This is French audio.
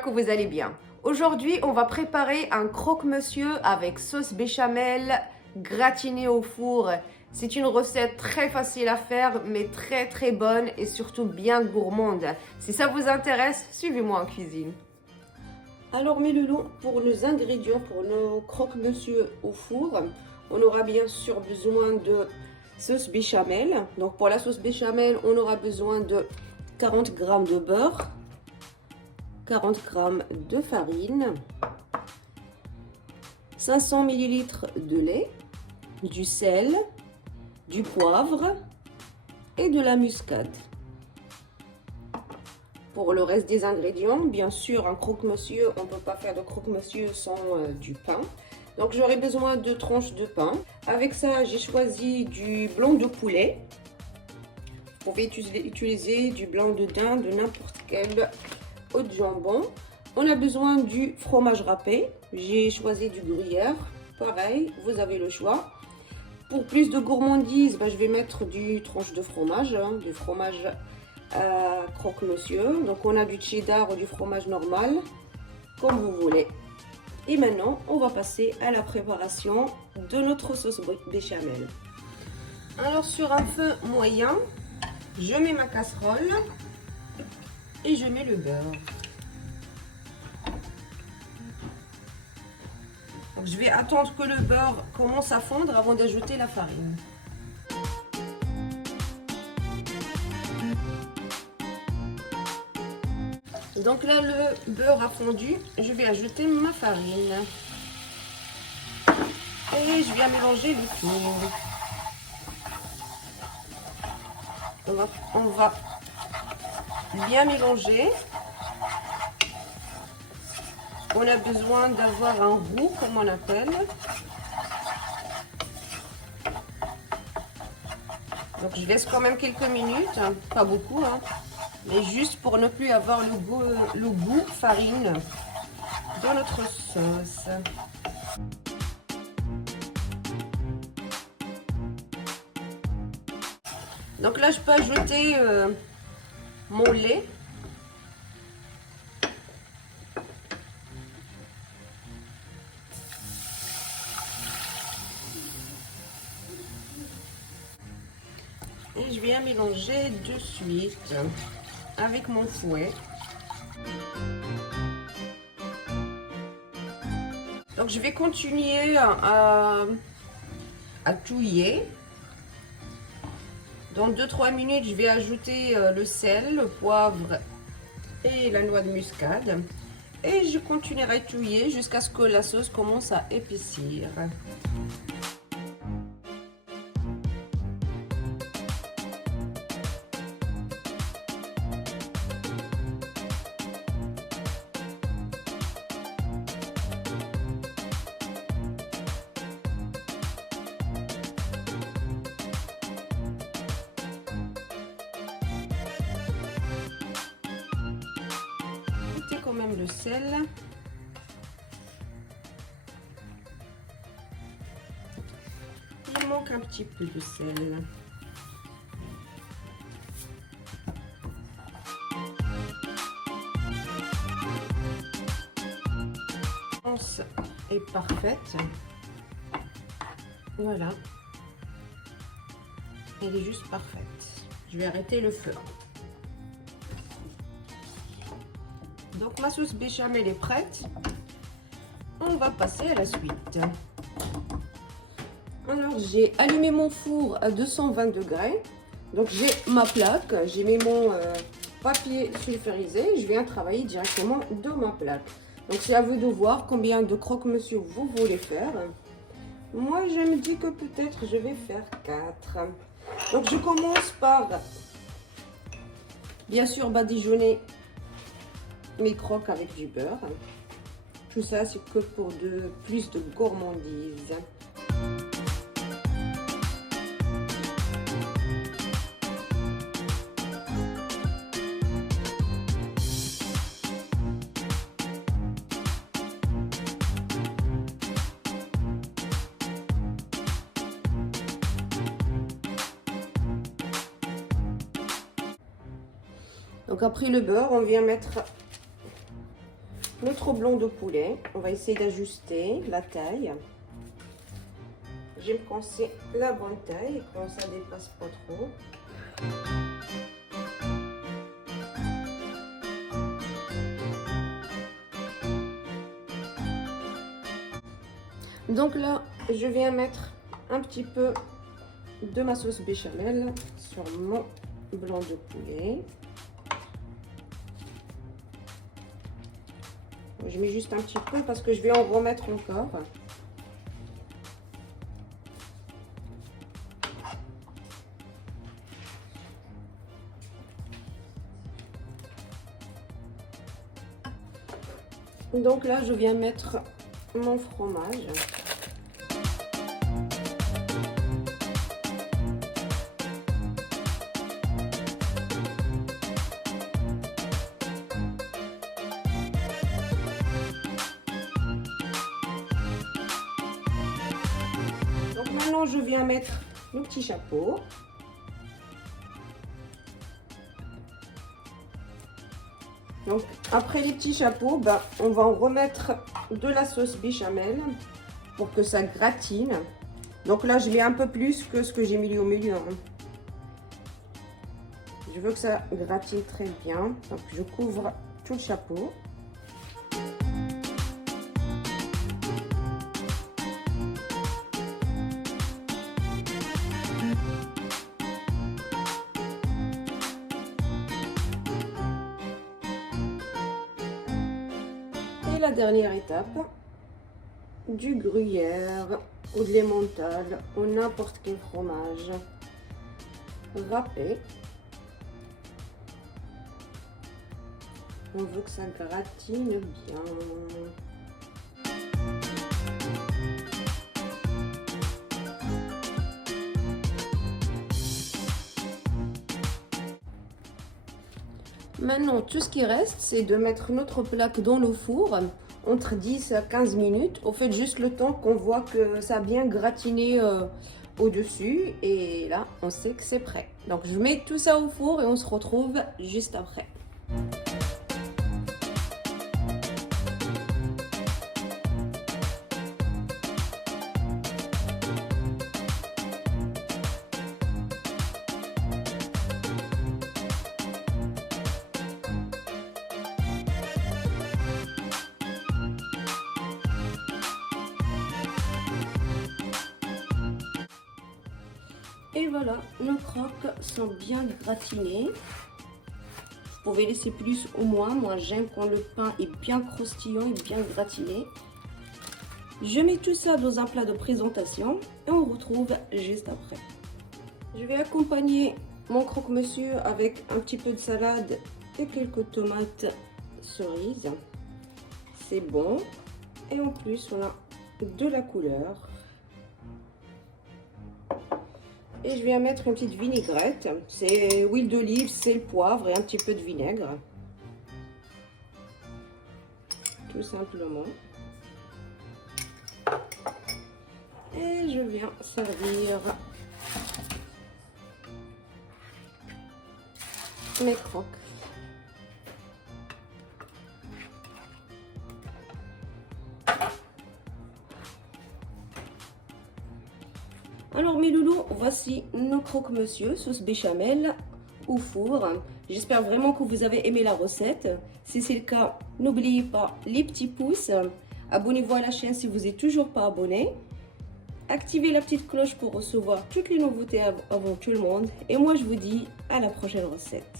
j'espère que vous allez bien. Aujourd'hui, on va préparer un croque-monsieur avec sauce béchamel gratinée au four. C'est une recette très facile à faire, mais très bonne et surtout bien gourmande. Si ça vous intéresse, suivez-moi en cuisine. Alors mes loulous, pour nos ingrédients, pour nos croque-monsieur au four, on aura bien sûr besoin de sauce béchamel. Donc pour la sauce béchamel, on aura besoin de 40 g de beurre, 40 g de farine, 500 ml de lait, du sel, du poivre et de la muscade. Pour le reste des ingrédients, bien sûr, un croque-monsieur, on ne peut pas faire de croque-monsieur sans du pain. Donc j'aurai besoin de tranches de pain. Avec ça, j'ai choisi du blanc de poulet. Vous pouvez utiliser du blanc de dinde, de n'importe quel autre jambon. On a besoin du fromage râpé. J'ai choisi du gruyère. Pareil, vous avez le choix. Pour plus de gourmandise, je vais mettre du tranche de fromage, du fromage croque-monsieur. Donc on a du cheddar ou du fromage normal, comme vous voulez. Et maintenant, on va passer à la préparation de notre sauce béchamel. Alors sur un feu moyen, je mets ma casserole et je mets le beurre. Donc, je vais attendre que le beurre commence à fondre avant d'ajouter la farine. Donc là, le beurre a fondu, je vais ajouter ma farine. Et je viens mélanger le tout. On va bien mélanger. On a besoin d'avoir un roux, comme on appelle. Donc je laisse quand même quelques minutes, pas beaucoup, mais juste pour ne plus avoir le goût farine dans notre sauce. Donc là, je peux ajouter mon lait. Et je viens mélanger de suite avec mon fouet. Donc je vais continuer à touiller. Dans 2-3 minutes, je vais ajouter le sel, le poivre et la noix de muscade. Et je continuerai à touiller jusqu'à ce que la sauce commence à épaissir. Quand même le sel. Il manque un petit peu de sel. La sauce est parfaite. Voilà. Elle est juste parfaite. Je vais arrêter le feu. Donc ma sauce béchamel est prête. On va passer à la suite. Alors j'ai allumé mon four à 220 degrés. Donc j'ai ma plaque, j'ai mis mon papier sulfurisé. Je viens travailler directement dans ma plaque. Donc c'est à vous de voir combien de croque-monsieur vous voulez faire. Moi je me dis que peut-être je vais faire 4. Donc je commence par bien sûr badigeonner mes croques avec du beurre. Tout ça c'est que pour plus de gourmandise. Donc après le beurre, on vient mettre notre blanc de poulet. On va essayer d'ajuster la taille. J'aime quand c'est la bonne taille, quand ça dépasse pas trop. Donc là, je viens mettre un petit peu de ma sauce béchamel sur mon blanc de poulet. Je mets juste un petit peu parce que je vais en remettre encore. Donc là, je viens mettre mon fromage. Donc maintenant, je viens mettre le petit chapeau. Donc après les petits chapeaux, on va en remettre de la sauce béchamel pour que ça gratine. Donc là, je mets un peu plus que ce que j'ai mis au milieu. Je veux que ça gratine très bien. Donc je couvre tout le chapeau. Et la dernière étape, du gruyère ou de l'emmental ou n'importe quel fromage râpé. On veut que ça gratine bien. Maintenant, tout ce qui reste, c'est de mettre notre plaque dans le four entre 10 à 15 minutes. Au fait, juste le temps qu'on voit que ça a bien gratiné au-dessus. Et là, on sait que c'est prêt. Donc, je mets tout ça au four et on se retrouve juste après. Et voilà, nos croques sont bien gratinés. Vous pouvez laisser plus ou moins. Moi, j'aime quand le pain est bien croustillant et bien gratiné. Je mets tout ça dans un plat de présentation et on retrouve juste après. Je vais accompagner mon croque-monsieur avec un petit peu de salade et quelques tomates cerises. C'est bon. Et en plus, on a de la couleur. Et je viens mettre une petite vinaigrette. C'est huile d'olive, c'est le poivre et un petit peu de vinaigre. Tout simplement. Et je viens servir mes croques. Alors mes loulous, voici nos croque-monsieur sauce béchamel au four. J'espère vraiment que vous avez aimé la recette. Si c'est le cas, n'oubliez pas les petits pouces. Abonnez-vous à la chaîne si vous n'êtes toujours pas abonné. Activez la petite cloche pour recevoir toutes les nouveautés avant tout le monde. Et moi je vous dis à la prochaine recette.